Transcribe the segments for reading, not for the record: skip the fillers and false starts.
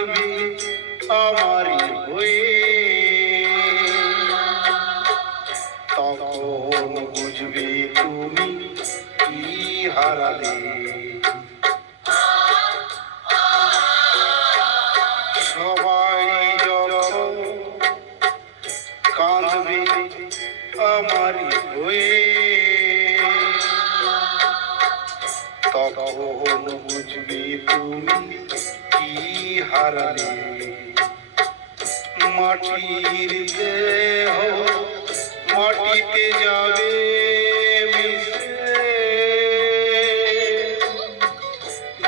কাঁদবি আমারই হয়ে, তখন বুঝবি তুমি কি হারালে। সবাই যখন কাঁদবি আমারই হয়ে, তখন বুঝবি তুমি কি হারালে। মাটির দেহ মাটিতে যাবে মিশে,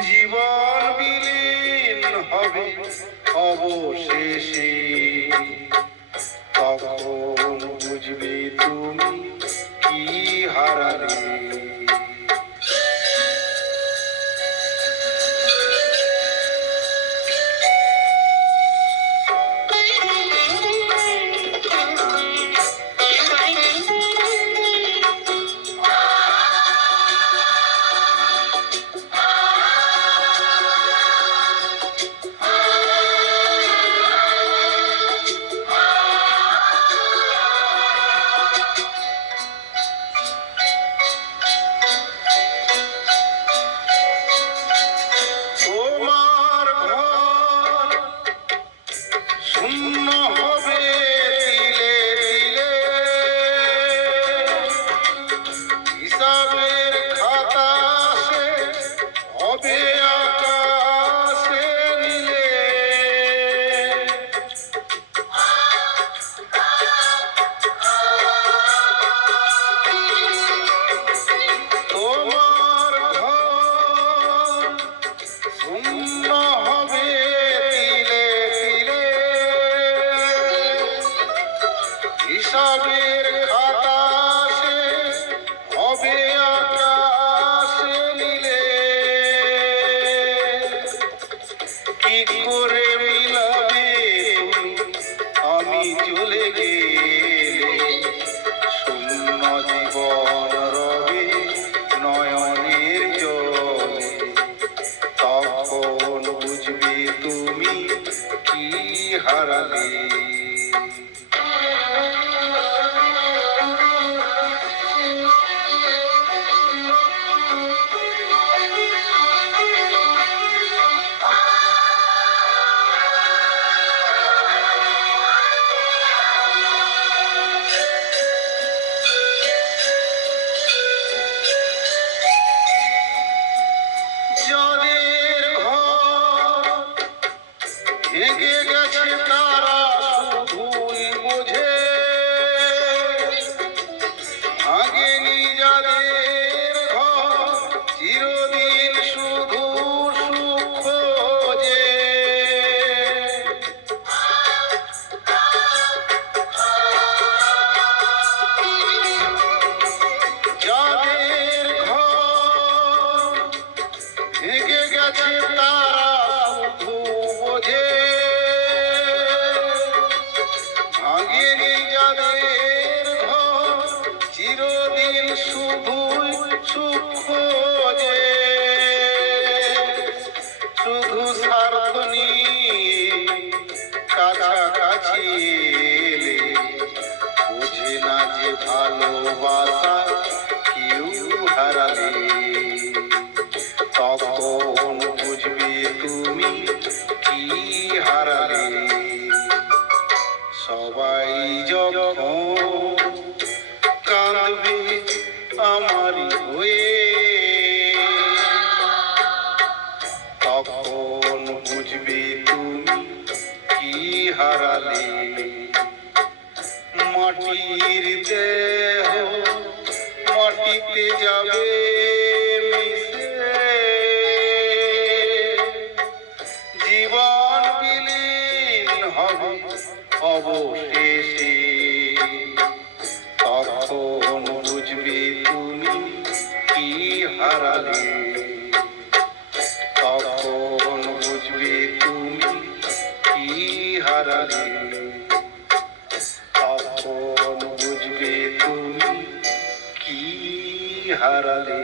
জীবন বিলীন হবে অবশেষে, তখন বুঝবে তুমি কি হারালে। হিসাবের খাতা শেষ হবে আকাশে নীলে, কি করে মিলাবে তুমি আমি চলে গেলে, শূন্য জীবন রবে নয়নের জলে, তখন বুঝবে তুমি কি হারালে। যাদের ঘর ভেঙে গেছে তারা শুধুই বোঝে, ভাঙেনি যাদের ঘর চিরদিন শুধু সুখ খোঁজে। যাদের ঘর ভেঙে গেছে তারা শুধু বোঝে, ভাঙেনি যাদের ঘর চিরদিন শুধুই সুখ খোঁজে। শুধু স্বার্থ নিয়ে কাছাকাছি এলে বোঝে না যে ভালোবাসা কেউ হারালে, তখন বুঝবে তুমি কি হারালে। সবাই যখন কাঁদবে আমারই হয়ে, তখন বুঝবে তুমি কি হারালে। মাটির দেহ মাটিতে যাবে মিশে, জীবন বিলীন হবে অবশেষে, তখন বুঝবে তুমি কি হারালে। তখন বুঝবে তুমি কি হারালে। তখন বুঝবে তুমি কি হারালে।